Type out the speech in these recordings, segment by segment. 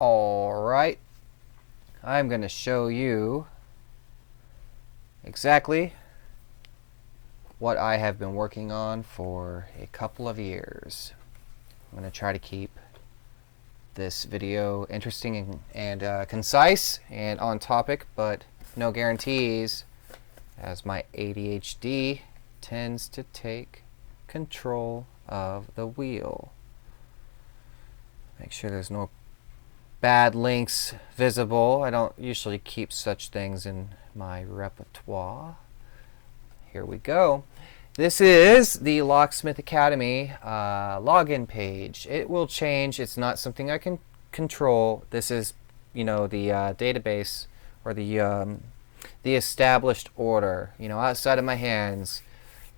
Alright, I'm going to show you exactly what I have been working on for a couple of years. I'm going to try to keep this video interesting and concise and on topic, but no guarantees, as my ADHD tends to take control of the wheel. Make sure there's no bad links visible. I don't usually keep such things in my repertoire. Here we go. This is the Locksmith Academy login page. It will change. It's not something I can control. This is, the database or the established order, outside of my hands.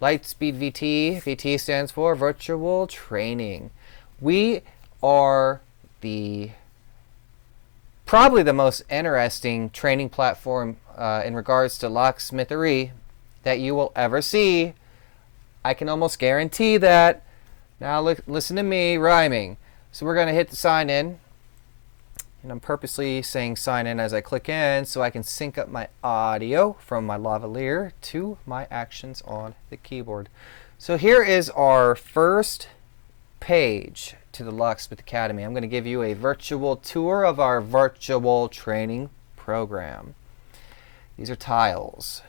Lightspeed VT. VT stands for Virtual Training. We are probably the most interesting training platform in regards to locksmithery that you will ever see. I can almost guarantee that. Now listen to me rhyming. So we're going to hit the sign in. And I'm purposely saying sign in as I click in so I can sync up my audio from my lavalier to my actions on the keyboard. So here is our first page to the Locksmith Academy. I'm going to give you a virtual tour of our virtual training program. These are tiles.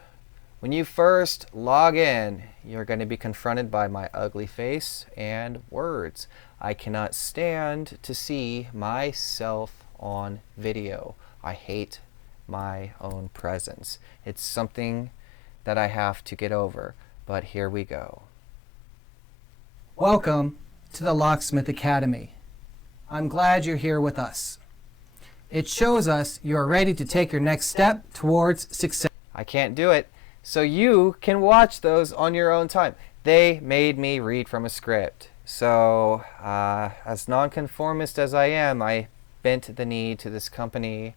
When you first log in, you're going to be confronted by my ugly face and words. I cannot stand to see myself on video. I hate my own presence. It's something that I have to get over, but here we go. Welcome to the Locksmith Academy. I'm glad you're here with us. It shows us you're ready to take your next step towards success. I can't do it, so you can watch those on your own time. They made me read from a script. So, as nonconformist as I am, I bent the knee to this company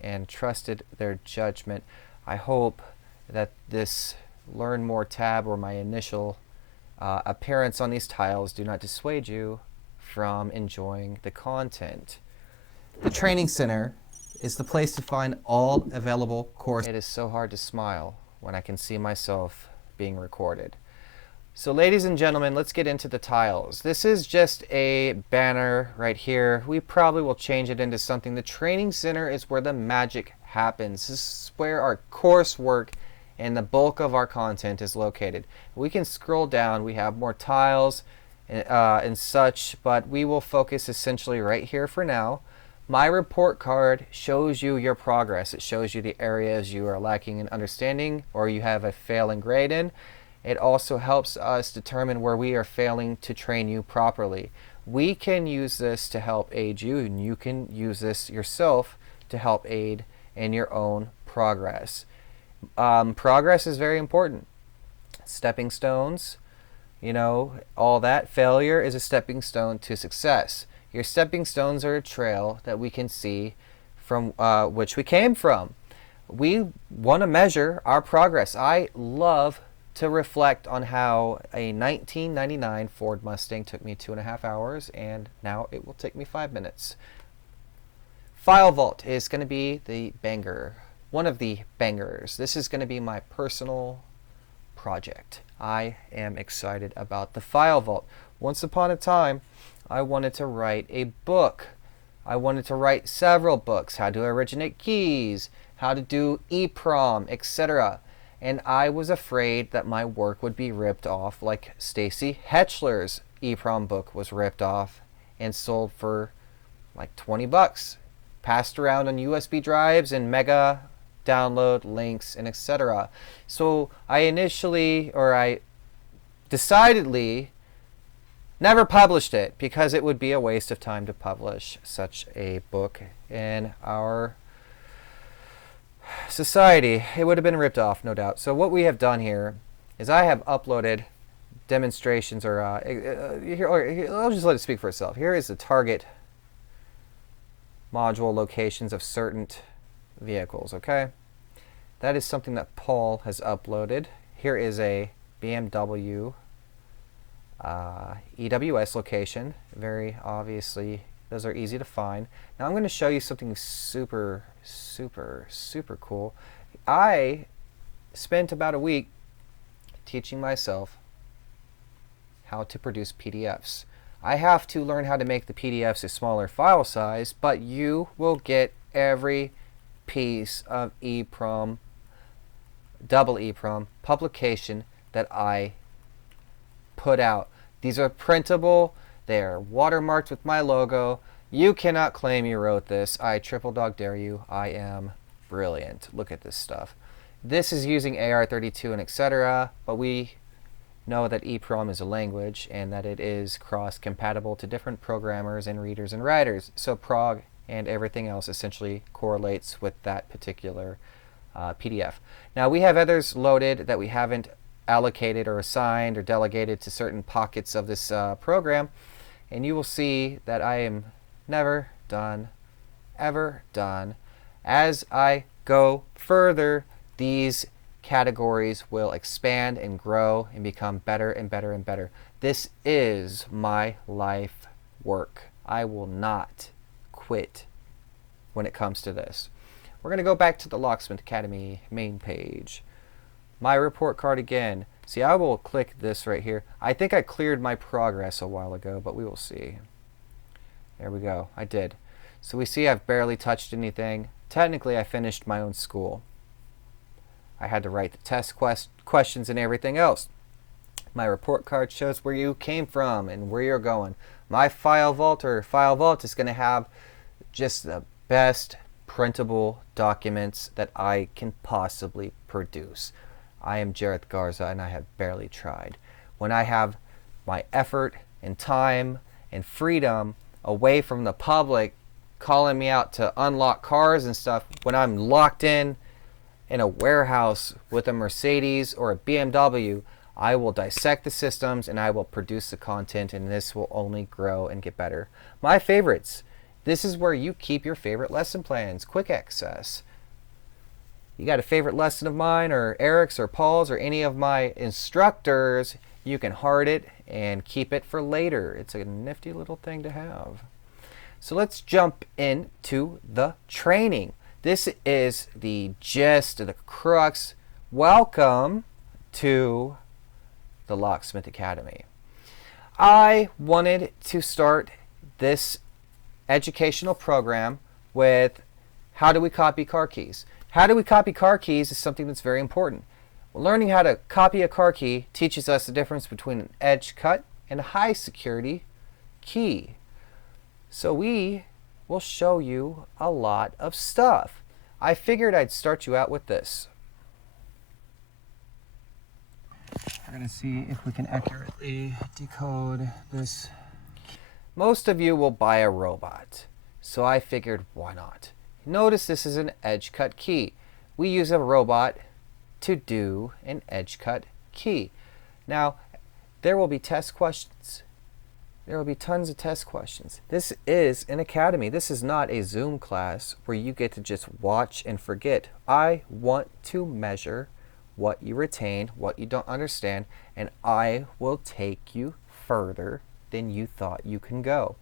and trusted their judgment. I hope that this Learn More tab or my initial appearance on these tiles do not dissuade you from enjoying the content. The Training Center is the place to find all available courses. It is so hard to smile when I can see myself being recorded. So ladies and gentlemen, let's get into the tiles. This is just a banner right here. We probably will change it into something. The Training Center is where the magic happens. This is where our coursework and the bulk of our content is located. We can scroll down. We have more tiles and such, but we will focus essentially right here for now. My report card shows you your progress. It shows you the areas you are lacking in understanding or you have a failing grade in. It also helps us determine where we are failing to train you properly. We can use this to help aid you, and you can use this yourself to help aid in your own progress. Progress is very important. Stepping stones, all that. Failure is a stepping stone to success. Your stepping stones are a trail that we can see from which we came from. We want to measure our progress. I love to reflect on how a 1999 Ford Mustang took me 2.5 hours, and now it will take me 5 minutes. File Vault is going to be the banger. One of the bangers. This is going to be my personal project. I am excited about the File Vault. Once upon a time, I wanted to write a book. I wanted to write several books. How to originate keys, how to do EEPROM, etc. And I was afraid that my work would be ripped off like Stacy Hetchler's EEPROM book was ripped off and sold for like 20 bucks. Passed around on USB drives and mega download links and etc. So I decidedly never published it because it would be a waste of time to publish such a book in our society. It would have been ripped off, no doubt. So what we have done here is I have uploaded demonstrations or I'll just let it speak for itself. Here is the target module locations of certain vehicles, okay? That is something that Paul has uploaded. Here is a BMW EWS location, very obviously Those are easy to find. Now I'm going to show you something super, super, super cool. I spent about a week teaching myself how to produce PDFs. I have to learn how to make the PDFs a smaller file size, but you will get every piece of EEPROM, double EEPROM publication that I put out. These are printable. They are watermarked with my logo. You cannot claim you wrote this. I triple dog dare you. I am brilliant. Look at this stuff. This is using AR32 and etc., but we know that EEPROM is a language and that it is cross-compatible to different programmers and readers and writers. So prog and everything else essentially correlates with that particular PDF. Now we have others loaded that we haven't allocated or assigned or delegated to certain pockets of this program, and you will see that I am never done, ever done. As I go further, these categories will expand and grow and become better and better and better. This is my life work. I will not quit when it comes to this. We're going to go back to the Locksmith Academy main page. My report card again. See, I will click this right here. I think I cleared my progress a while ago, but we will see. There we go. I did. So we see I've barely touched anything. Technically, I finished my own school. I had to write the test questions and everything else. My report card shows where you came from and where you're going. My file vault is going to have just the best printable documents that I can possibly produce. I am Jareth Garza and I have barely tried. When I have my effort and time and freedom away from the public calling me out to unlock cars and stuff, when I'm locked in a warehouse with a Mercedes or a BMW, I will dissect the systems and I will produce the content, and this will only grow and get better. My favorites. This is where you keep your favorite lesson plans, quick access. You got a favorite lesson of mine or Eric's or Paul's or any of my instructors, you can heart it and keep it for later. It's a nifty little thing to have. So let's jump into the training. This is the gist, the crux. Welcome to the Locksmith Academy. I wanted to start this educational program with how do we copy car keys. How do we copy car keys is something that's very important. Learning how to copy a car key teaches us the difference between an edge cut and a high security key. So we will show you a lot of stuff. I figured I'd start you out with this. We're going to see if we can accurately decode this. Most of you will buy a robot, so I figured why not? Notice this is an edge cut key. We use a robot to do an edge cut key. Now, there will be test questions. There will be tons of test questions. This is an academy. This is not a Zoom class where you get to just watch and forget. I want to measure what you retain, what you don't understand, and I will take you further than you thought you can go.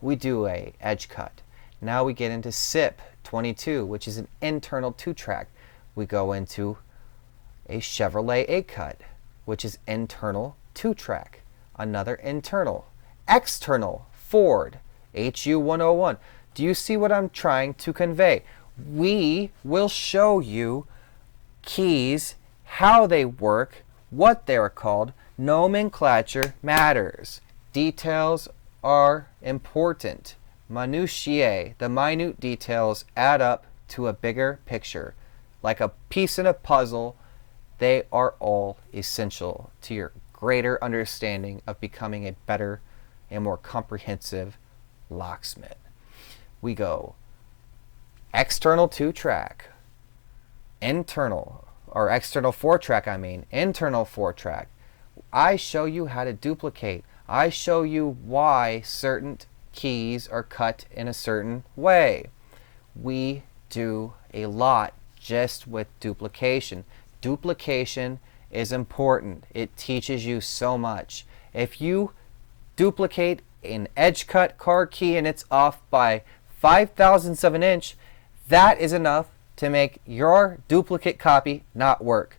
We do a edge cut. Now we get into SIP 22, which is an internal 2-track. We go into a Chevrolet 8-cut, which is internal 2-track. Another internal. External Ford HU101. Do you see what I'm trying to convey? We will show you keys, how they work, what they're called. Nomenclature matters. Details are important. Minutiae, the minute details, add up to a bigger picture. Like a piece in a puzzle, they are all essential to your greater understanding of becoming a better and more comprehensive locksmith. We go external 2-track, internal, or external 4-track, internal 4-track. I show you how to duplicate. I show you why certain keys are cut in a certain way. We do a lot just with duplication. Duplication is important. It teaches you so much. If you duplicate an edge cut car key and it's off by 5 thousandths of an inch, that is enough to make your duplicate copy not work.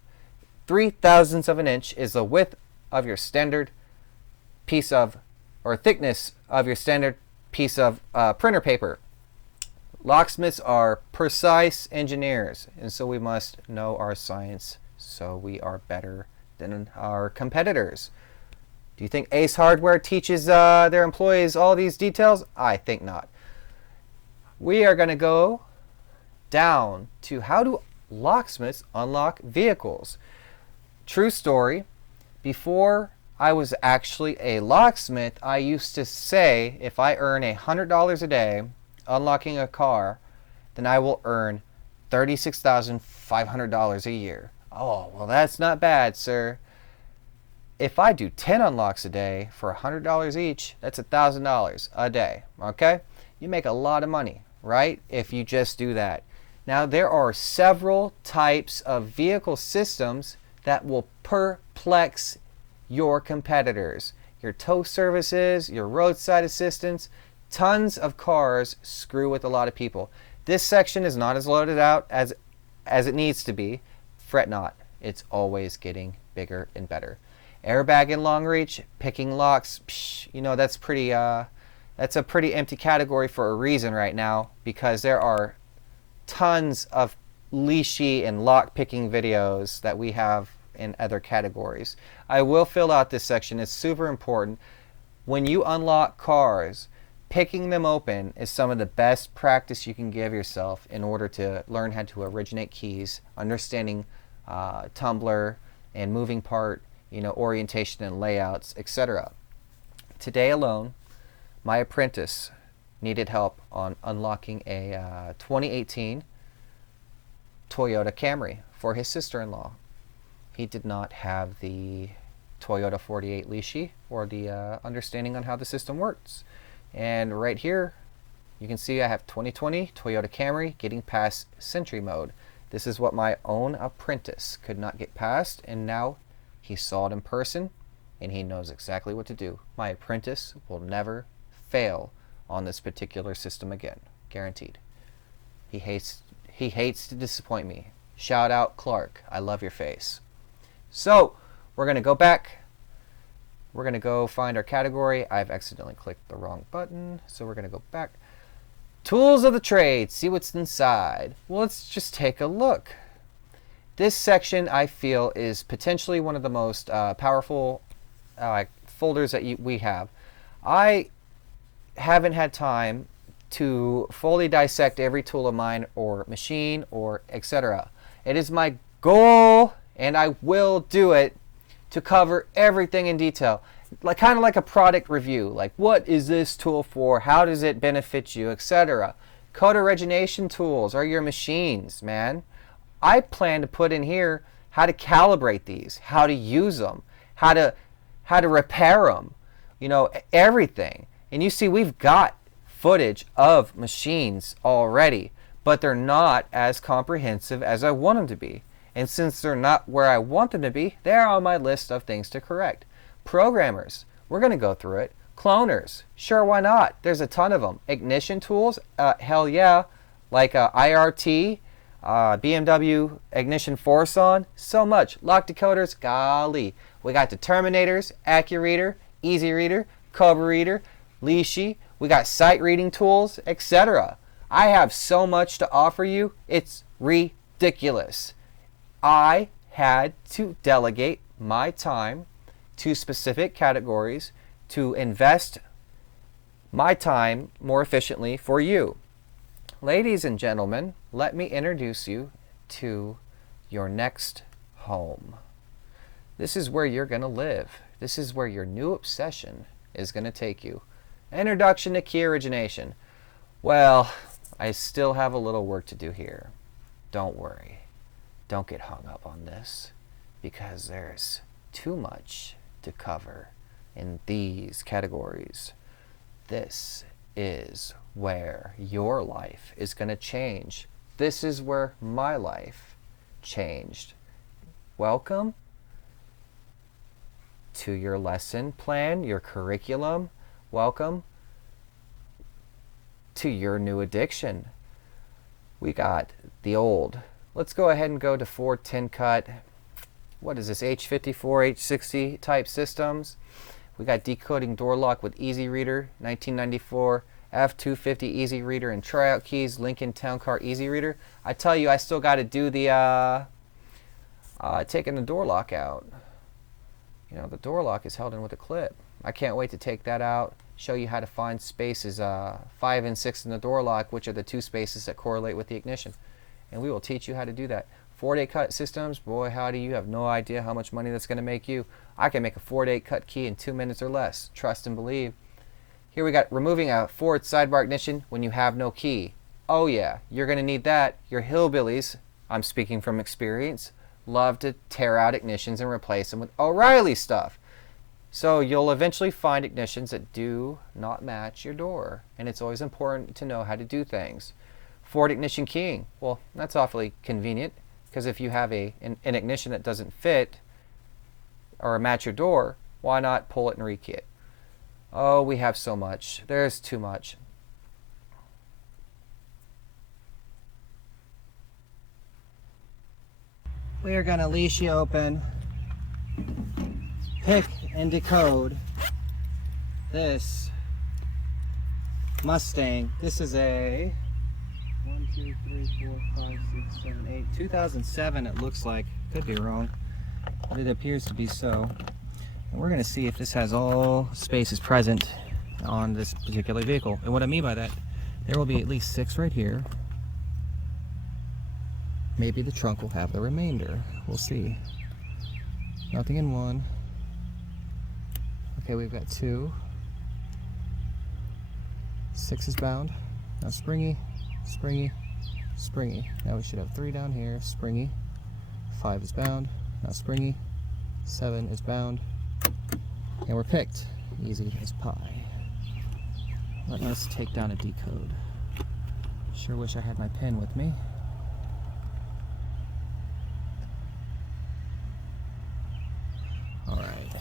3 thousandths of an inch is the width of your standard piece of, or thickness of your standard piece of printer paper. Locksmiths are precise engineers, and so we must know our science so we are better than our competitors. Do you think Ace Hardware teaches their employees all these details? I think not. We are going to go down to how do locksmiths unlock vehicles. True story. Before I was actually a locksmith, I used to say if I earn $100 a day unlocking a car, then I will earn $36,500 a year. Oh, well, that's not bad, sir. If I do 10 unlocks a day for $100 each, that's $1,000 a day, okay? You make a lot of money, right? If you just do that. Now, there are several types of vehicle systems that will perplex your competitors. Your tow services, your roadside assistance, tons of cars screw with a lot of people. This section is not as loaded out as it needs to be. Fret not. It's always getting bigger and better. Airbag in long reach, picking locks, you know, that's a pretty empty category for a reason right now, because there are tons of leashy and lock picking videos that we have in other categories. I will fill out this section. It's super important. When you unlock cars, picking them open is some of the best practice you can give yourself in order to learn how to originate keys, understanding tumbler and moving part, you know, orientation and layouts, etc. Today alone, my apprentice needed help on unlocking a 2018 Toyota Camry for his sister-in-law. He did not have the Toyota 48 leashy or the understanding on how the system works. And right here, you can see I have 2020 Toyota Camry getting past Sentry mode. This is what my own apprentice could not get past, and now he saw it in person, and he knows exactly what to do. My apprentice will never fail on this particular system again, guaranteed. He hates to disappoint me. Shout out Clark, I love your face. So we're going to go back. We're going to go find our category. I've accidentally clicked the wrong button, so we're going to go back. Tools of the trade, see what's inside. Well, let's just take a look. This section, I feel, is potentially one of the most powerful folders that we have. I haven't had time to fully dissect every tool of mine or machine or etc. It is my goal, and I will do it, to cover everything in detail. Kind of like a product review. Like, what is this tool for? How does it benefit you, etc. Code origination tools are your machines, man. I plan to put in here how to calibrate these, how to use them, how to repair them, you know, everything. And you see, we've got footage of machines already, but they're not as comprehensive as I want them to be. And since they're not where I want them to be, they're on my list of things to correct. Programmers, we're going to go through it. Cloners, sure, why not? There's a ton of them. Ignition tools, hell yeah, like IRT, BMW Ignition Force On, so much. Lock decoders, golly. We got determinators, AccuReader, Easy Reader, Cobra Reader, Leashy. We got sight reading tools, etc. I have so much to offer you, it's ridiculous. I had to delegate my time to specific categories to invest my time more efficiently for you. Ladies and gentlemen, let me introduce you to your next home. This is where you're going to live. This is where your new obsession is going to take you. Introduction to key origination. Well, I still have a little work to do here. Don't worry. Don't get hung up on this, because there's too much to cover in these categories. This is where your life is going to change. This is where my life changed. Welcome to your lesson plan, your curriculum. welcome to your new addiction. We got the old. Let's go ahead and go to 410 cut. What is this, H54, H60 type systems? We got decoding door lock with Easy Reader, 1994, F250 Easy Reader and tryout keys, Lincoln Town Car Easy Reader. I tell you, I still got to do the taking the door lock out. You know, the door lock is held in with a clip. I can't wait to take that out, show you how to find spaces 5 and 6 in the door lock, which are the 2 spaces that correlate with the ignition. And we will teach you how to do that. 4-day cut systems, boy howdy, you have no idea how much money that's going to make you. I can make a 4-day cut key in 2 minutes or less. Trust and believe. Here we got removing a Ford sidebar ignition when you have no key. Oh yeah, you're going to need that. Your hillbillies, I'm speaking from experience, love to tear out ignitions and replace them with O'Reilly stuff. So you'll eventually find ignitions that do not match your door. And it's always important to know how to do things. Ford ignition keying, well, that's awfully convenient, because if you have an ignition that doesn't fit or match your door, why not pull it and rekey it? Oh, we have so much. There's too much. We are going to leash you open, pick and decode this Mustang. This is a 1, 2, 3, 4, 5, 6, 7, 8, 2007 it looks like. Could be wrong, but it appears to be so. And we're going to see if this has all spaces present on this particular vehicle. And what I mean by that, there will be at least 6 right here. Maybe the trunk will have the remainder. We'll see. Nothing in 1. Okay, we've got 2. 6 is bound. Now springy, springy, springy. Now we should have 3 down here. Springy. 5 is bound. Now springy. 7 is bound. And we're picked. Easy as pie. Let us take down a decode. Sure wish I had my pen with me. Alright.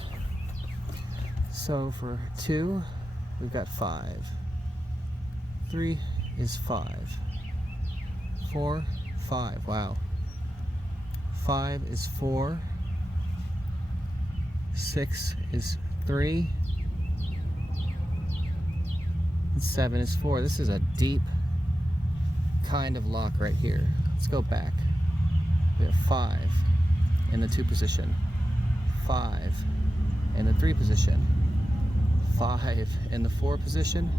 So for 2, we've got 5. 3 is 5. 4, 5. Wow. 5 is 4. 6 is 3. And 7 is 4. This is a deep kind of lock right here. Let's go back. We have 5 in the 2 position. 5 in the 3 position. 5 in the 4 position.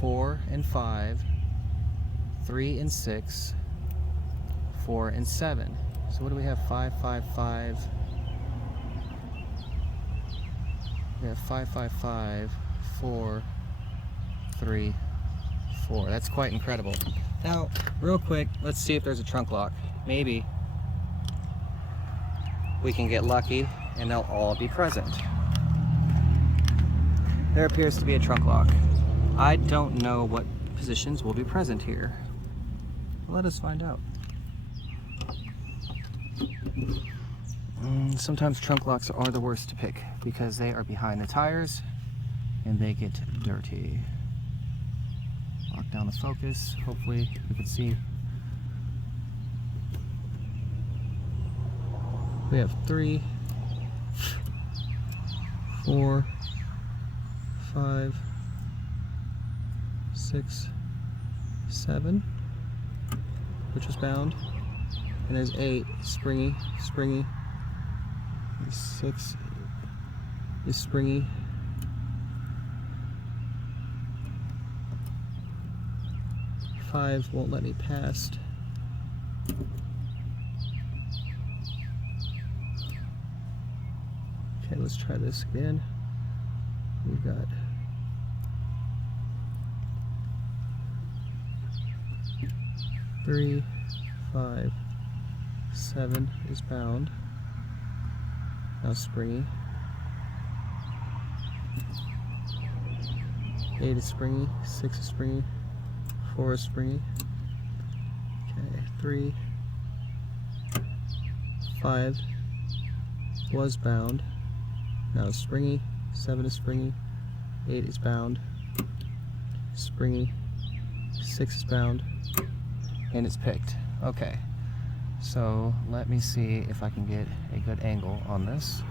4 and 5. 3 and 6. 4 and 7. So what do we have? 5, 5, 5. We have 5, 5, 5, 4, 3, 4. That's quite incredible. Now, real quick, let's see if there's a trunk lock. Maybe we can get lucky and they'll all be present. There appears to be a trunk lock. I don't know what positions will be present here. Let us find out. Sometimes trunk locks are the worst to pick because they are behind the tires and they get dirty. Lock down the focus. Hopefully we can see. We have 3, 4, 5, 6, 7, which is bound, and there's 8, springy, springy. 6 is springy. 5 won't let me past. Okay, let's try this again. We've got 3, 5, 7 is bound. Now springy. 8 is springy, 6 is springy, 4 is springy. Okay, 3, 5 was bound. Now springy, 7 is springy, 8 is bound, springy, 6 is bound, and it's picked. Okay, so let me see if I can get a good angle on this.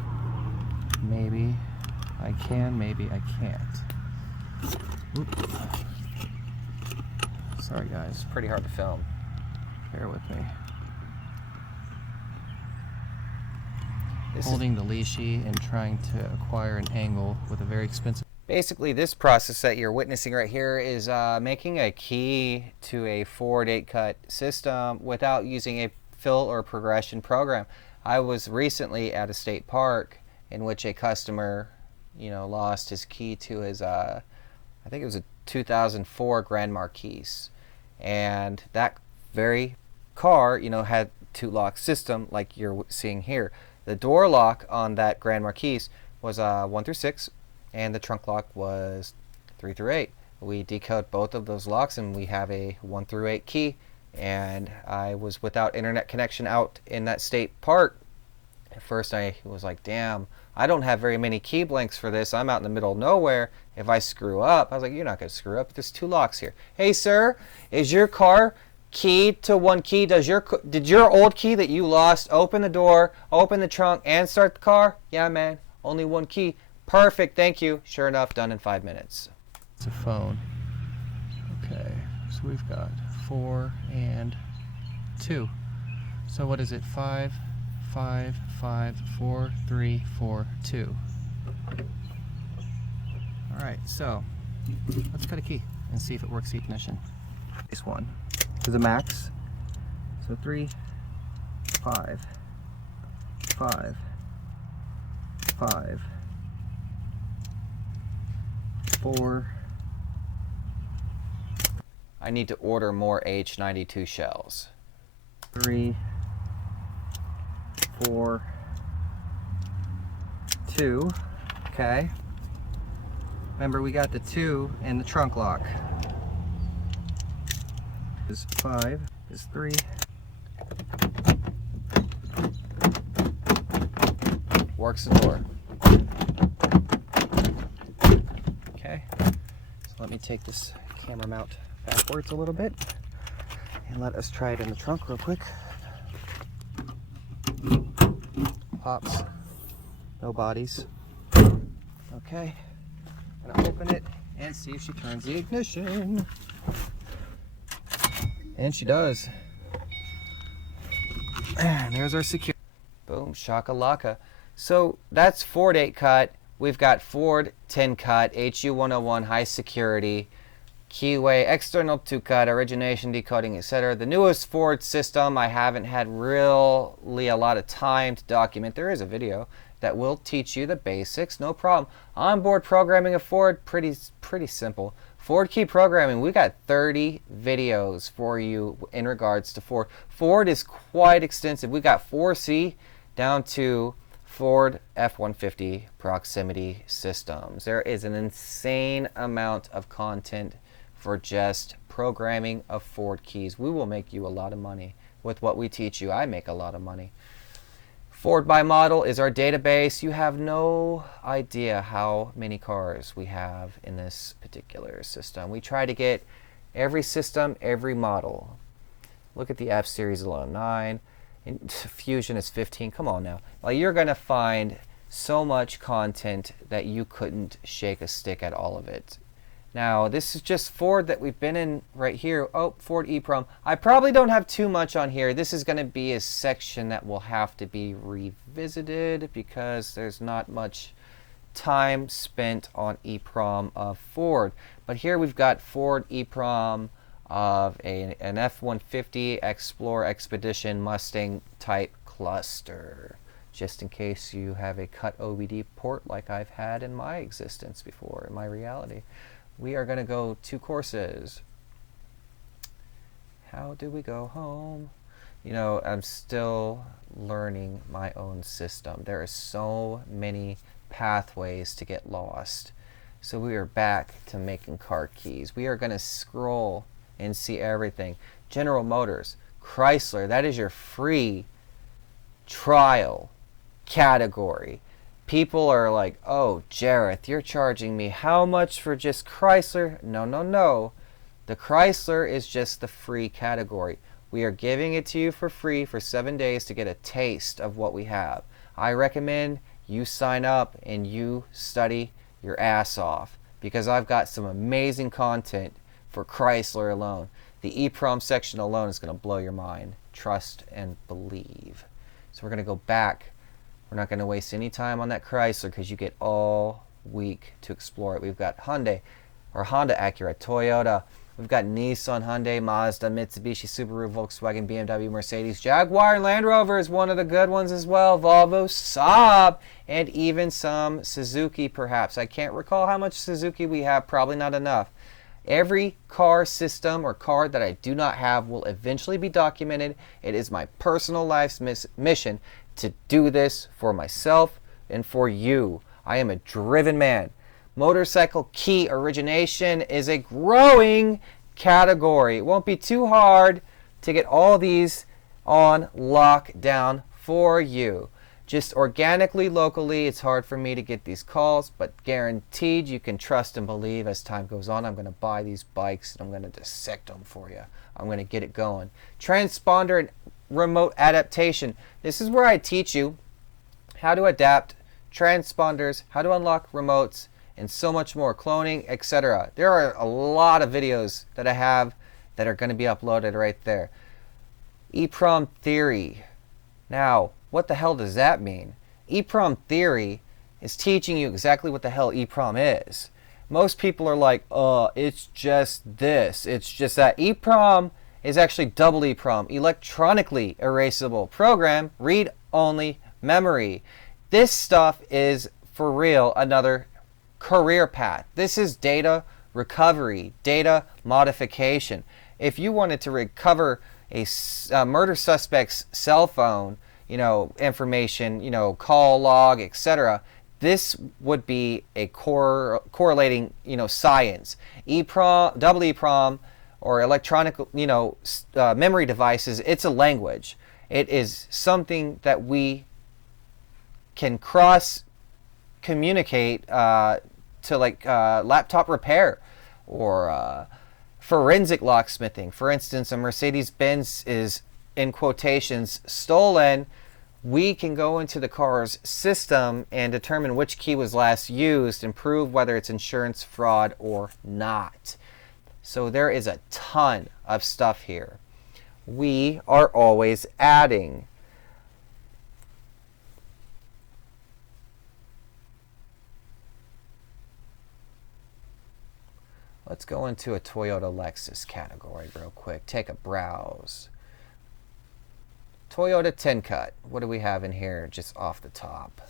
Maybe I can, maybe I can't. Oop. Sorry guys, Pretty hard to film. bear with me. This Holding the leashy and trying to acquire an angle with a very expensive. Basically, this process that you're witnessing right here is making a key to a Ford 8-cut system without using a fill or progression program. I was recently at a state park in which a customer, lost his key to his, I think it was a 2004 Grand Marquis. And that very car, had 2-lock system like you're seeing here. The door lock on that Grand Marquis was 1 through 6, and the trunk lock was 3 through 8. We decode both of those locks, and we have a 1 through 8 key. And I was without internet connection out in that state park. At first, I was like, damn, I don't have very many key blanks for this. I'm out in the middle of nowhere. If I screw up, I was like, you're not going to screw up. There's 2 locks here. Hey, sir, is your car keyed to 1 key? Did your old key that you lost open the door, open the trunk, and start the car? Yeah, man, only 1 key. Perfect, thank you. Sure enough, done in 5 minutes. It's a phone. Okay, so we've got 4 and 2. So what is it? 5, 5, 5, 4, 3, 4, 2. All right, so let's cut a key and see if it works the ignition. This one is a max. So 3, 5, 5, 5, 4. I need to order more H92 shells. 3, 4, 2. Okay. Remember, we got the 2 and the trunk lock. Is 5, is 3. Works the door. Okay. So let me take this camera mount backwards a little bit and let us try it in the trunk real quick. Pops. No bodies. Okay. Gonna open it and see if she turns the ignition. And she does. And there's our security. Boom, shakalaka. So that's Ford 8-cut. We've got Ford 10-cut, HU101 high security, keyway, external 2-cut, origination, decoding, etc. The newest Ford system, I haven't had really a lot of time to document. There is a video that will teach you the basics, no problem. Onboard programming of Ford, pretty simple. Ford key programming, we got 30 videos for you in regards to Ford. Ford is quite extensive. We got 4C down to Ford F-150 proximity systems. There is an insane amount of content for just programming of Ford keys. We will make you a lot of money with what we teach you. I make a lot of money. Ford by model is our database. You have no idea how many cars we have in this particular system. We try to get every system, every model. Look at the F-Series alone, 9. Fusion is 15. Come on now. Like, you're going to find so much content that you couldn't shake a stick at all of it. Now, this is just Ford that we've been in right here. Oh, Ford EEPROM. I probably don't have too much on here. This is going to be a section that will have to be revisited because there's not much time spent on EEPROM of Ford. But here we've got Ford EEPROM of an F-150 Explorer Expedition Mustang type cluster, just in case you have a cut OBD port like I've had in my existence before, in my reality. We are going to go 2 courses. How do we go home? You know, I'm still learning my own system. There are so many pathways to get lost. So we are back to making car keys. We are going to scroll and see everything. General Motors, Chrysler, that is your free trial category. People are like, oh, Jareth, you're charging me how much for just Chrysler? No, no, no. The Chrysler is just the free category. We are giving it to you for free for 7 days to get a taste of what we have. I recommend you sign up and you study your ass off, because I've got some amazing content for Chrysler alone. The EEPROM section alone is going to blow your mind. Trust and believe. So we're going to go back. We're not going to waste any time on that Chrysler because you get all week to explore it. We've got Honda, Acura, Toyota. We've got Nissan, Hyundai, Mazda, Mitsubishi, Subaru, Volkswagen, BMW, Mercedes, Jaguar, and Land Rover is one of the good ones as well. Volvo, Saab, and even some Suzuki perhaps. I can't recall how much Suzuki we have. Probably not enough. Every car system or car that I do not have will eventually be documented. It is my personal life's mission to do this for myself and for you. I am a driven man. Motorcycle key origination is a growing category. It won't be too hard to get all these on lockdown for you. Just organically, locally, it's hard for me to get these calls, but guaranteed you can trust and believe as time goes on. I'm going to buy these bikes and I'm going to dissect them for you. I'm going to get it going. Transponder and remote adaptation. This is where I teach you how to adapt transponders, how to unlock remotes, and so much more, cloning, etc. There are a lot of videos that I have that are going to be uploaded right there. EEPROM theory. Now, what the hell does that mean? EEPROM theory is teaching you exactly what the hell EEPROM is. Most people are like, it's just this, it's just that. EEPROM is actually double EEPROM, electronically erasable program, read-only memory. This stuff is, for real, another career path. This is data recovery, data modification. If you wanted to recover a murder suspect's cell phone, information, call log, etc., this would be a correlating, science. EEPROM, double EEPROM, or electronic, memory devices, it's a language. It is something that we can cross communicate to laptop repair or forensic locksmithing. For instance, a Mercedes-Benz is, in quotations, stolen. We can go into the car's system and determine which key was last used and prove whether it's insurance fraud or not. So there is a ton of stuff here. We are always adding. Let's go into a Toyota Lexus category real quick. Take a browse. Toyota 10 cut. What do we have in here just off the top?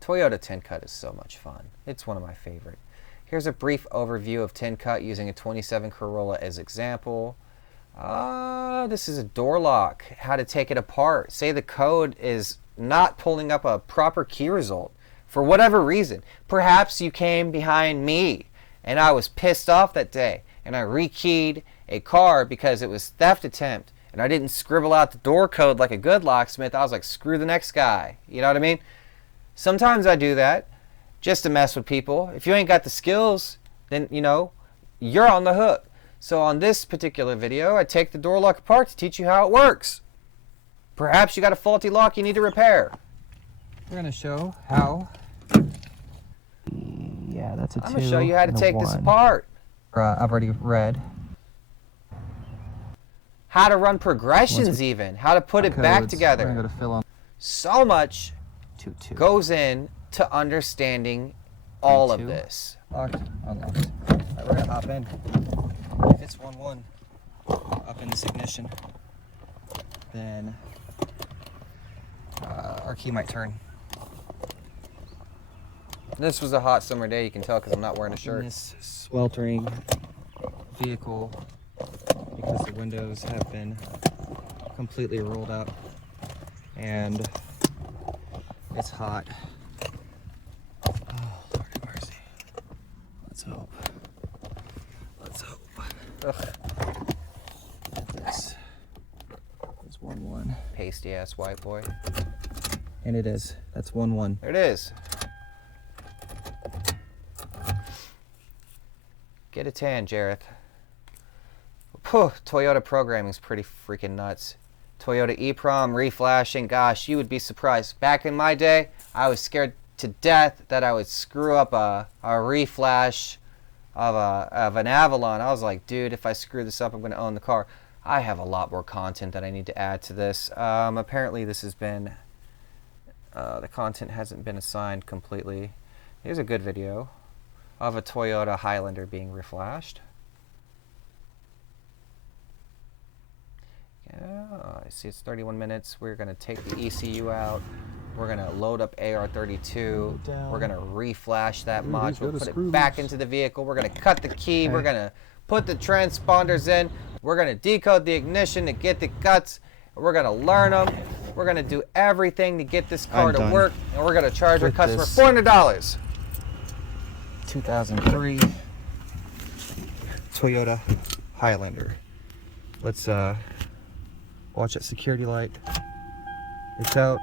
Toyota 10 cut is so much fun. It's one of my favorite. Here's a brief overview of 10 cut using a 27 Corolla as example. This is a door lock. How to take it apart. Say the code is not pulling up a proper key result for whatever reason. Perhaps you came behind me and I was pissed off that day and I rekeyed a car because it was theft attempt and I didn't scribble out the door code like a good locksmith. I was like, screw the next guy. You know what I mean? Sometimes I do that just to mess with people. If you ain't got the skills, then, you're on the hook. So on this particular video, I take the door lock apart to teach you how it works. Perhaps you got a faulty lock you need to repair. We're going to show how. Yeah, that's a 2. I'm going to show you how to take this apart. I've already read. How to run progressions even. How to put it back together. We're going to fill on. So much 2, 2. goes in to understanding all of this. Locked, unlocked. All right, we're going to hop in. If it's 1-1 up in this ignition, then our key might turn. This was a hot summer day, you can tell because I'm not wearing a shirt. In this sweltering vehicle, because the windows have been completely rolled up and it's hot. Oh, Lord have mercy. Let's hope. Let's hope. Ugh. This is 1-1. Pasty ass white boy. And it is. That's 1-1. There it is. Get a tan, Jareth. Toyota programming is pretty freaking nuts. Toyota EEPROM, reflashing, gosh, you would be surprised. Back in my day, I was scared to death that I would screw up a reflash of an Avalon. I was like, dude, if I screw this up, I'm going to own the car. I have a lot more content that I need to add to this. Apparently this has been, the content hasn't been assigned completely. Here's a good video of a Toyota Highlander being reflashed. Yeah, I see it's 31 minutes. We're going to take the ECU out. We're going to load up AR-32. We're going to reflash that module, put it back into the vehicle. We're going to cut the key. We're going to put the transponders in. We're going to decode the ignition to get the guts. We're going to learn them. We're going to do everything to get this car to work. And we're going to charge our customer $400. 2003 Toyota Highlander. Let's watch that security light. It's out.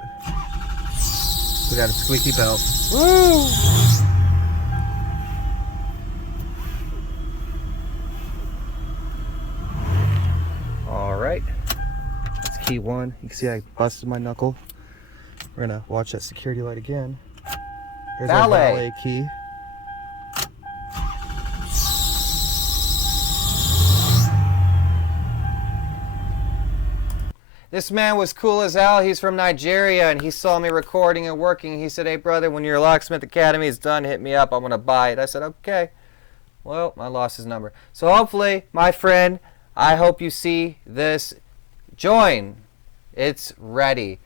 We got a squeaky belt. Woo! All right. That's key one. You can see I busted my knuckle. We're gonna watch that security light again. Here's our valet key. This man was cool as hell. He's from Nigeria, and he saw me recording and working. He said, hey, brother, when your Locksmith Academy is done, hit me up. I'm going to buy it. I said, okay. Well, I lost his number. So hopefully, my friend, I hope you see this. Join. It's ready.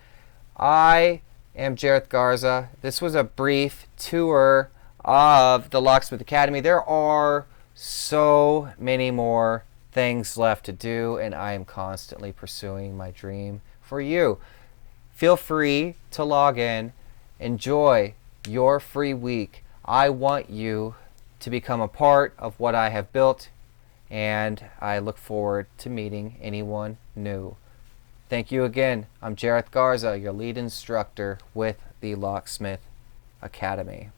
I am Jareth Garza. This was a brief tour of the Locksmith Academy. There are so many more things left to do, and I am constantly pursuing my dream for you. Feel free to log in. Enjoy your free week. I want you to become a part of what I have built, and I look forward to meeting anyone new. Thank you again. I'm Jareth Garza, your lead instructor with the Locksmith Academy.